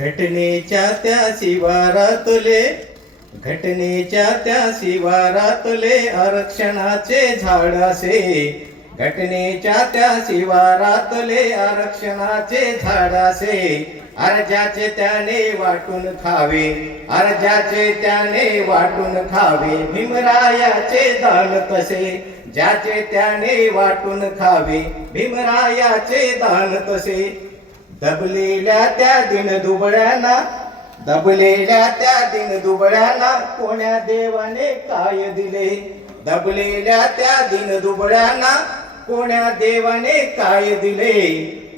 घटनेच्या त्या शिवारातले घटनेच्या त्या शिवारातले आरक्षणाचे झाड असे घटनेच्या त्या शिवारातले आरक्षणाचे झाड असे अर्जाचे त्याने वाटून खावे अर्जाचे त्याने वाटून खावे भीमरायाचे दान तसे ज्याचे त्याने वाटून खावे भीमरायाचे दान तसे दबलेल्या त्या दिनदुबळ्यांना दबलेल्या त्या दिनदुबळ्यांना कोण्या देवाने काय दिले दबलेल्या त्या दिनदुबळ्यांना कोण्या देवाने काय दिले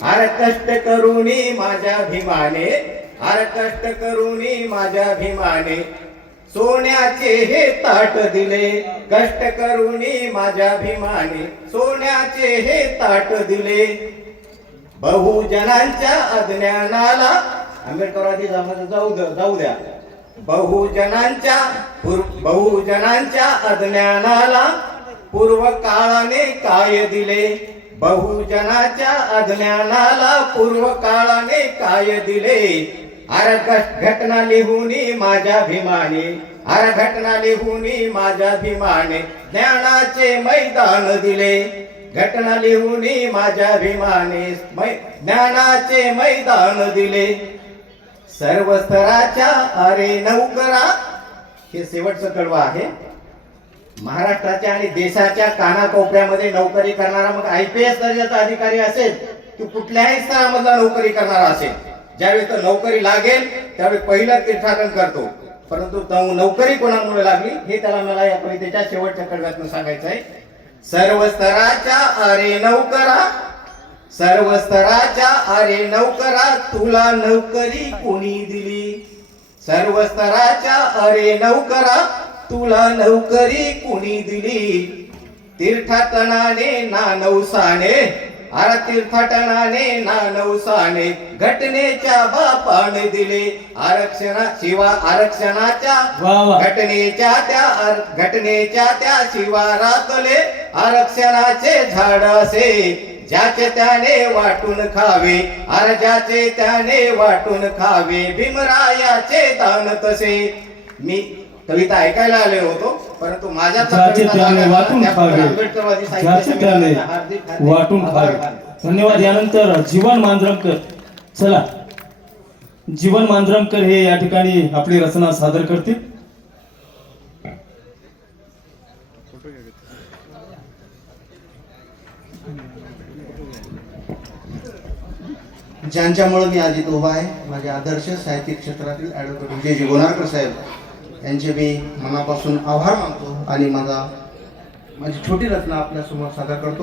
अर कष्ट करूनी माझ्या भीमाने अर कष्ट करूनी माझ्या भीमाने सोन्याचे हे ताट दिले कष्ट करूनी माझ्या भीमाने सोन्याचे हे ताट दिले बहुजनांच्या अज्ञानाला आंबेडकरवादी जाऊ द्या बहुजनांच्या अज्ञानाला पूर्व काळाने काय दिले बहुजनाच्या अज्ञानाला पूर्व काळाने काय दिले अर घटना लिहूनी माझ्या भीमाने अर घटना लिहूनी माझ्या भीमाने ज्ञानाचे मैदान दिले घटना लिहूनी माझ्या भीमाने ज्ञानाचे मैदान दिले सर्व स्तराच्या अरे नौकरा हे शेवटचं कडवं आहे महाराष्ट्राच्या आणि देशाच्या कानाकोपऱ्यामध्ये नोकरी करणारा मग IPS दर्जाचा अधिकारी असेल की कुठल्याही स्तरामधला नोकरी करणारा असेल ज्यावेळी तो नोकरी लागेल त्यावेळी पहिलं तीर्थाटन करतो परंतु नोकरी कोणामुळे लागली हे त्याला मला या कवितेच्या शेवटच्या कडव्यातून सांगायचं आहे सर्व स्तराच्या अरे नौकरा सर्व स्तराच्या अरे नौकरा तुला नोकरी कोणी दिली सर्व स्तराच्या अरे नौकरा तुला नोकरी कोणी दिली तीर्थाटनाने ना नवसाने अरे तीर्थाटनाने ना नवसाने घटनेच्या बापाने दिले आरक्षणाच्या घटनेच्या त्या शिवारातले आरक्षणाचे झाड असे ज्याचे त्याने वाटून खावे अर्जाचे त्याने वाटून खावे भीमरायाचे दान तसे मी कविता ऐकायला आले होतो परंतु माझ्या वाटून खावे धन्यवाद यानंतर जीवन मांजरमकर चला जीवन मांजरमकर हे या ठिकाणी आपली रचना सादर करतील ज्यांच्यामुळे मी आज इथं उभा आहे माझे आदर्श साहित्यिक क्षेत्रातील ॲडव्होकेट विजयजी गोनारकर साहेब यांचे मी मनापासून आभार मानतो आणि माझी छोटी रचना आपल्यासमोर सादर करतो.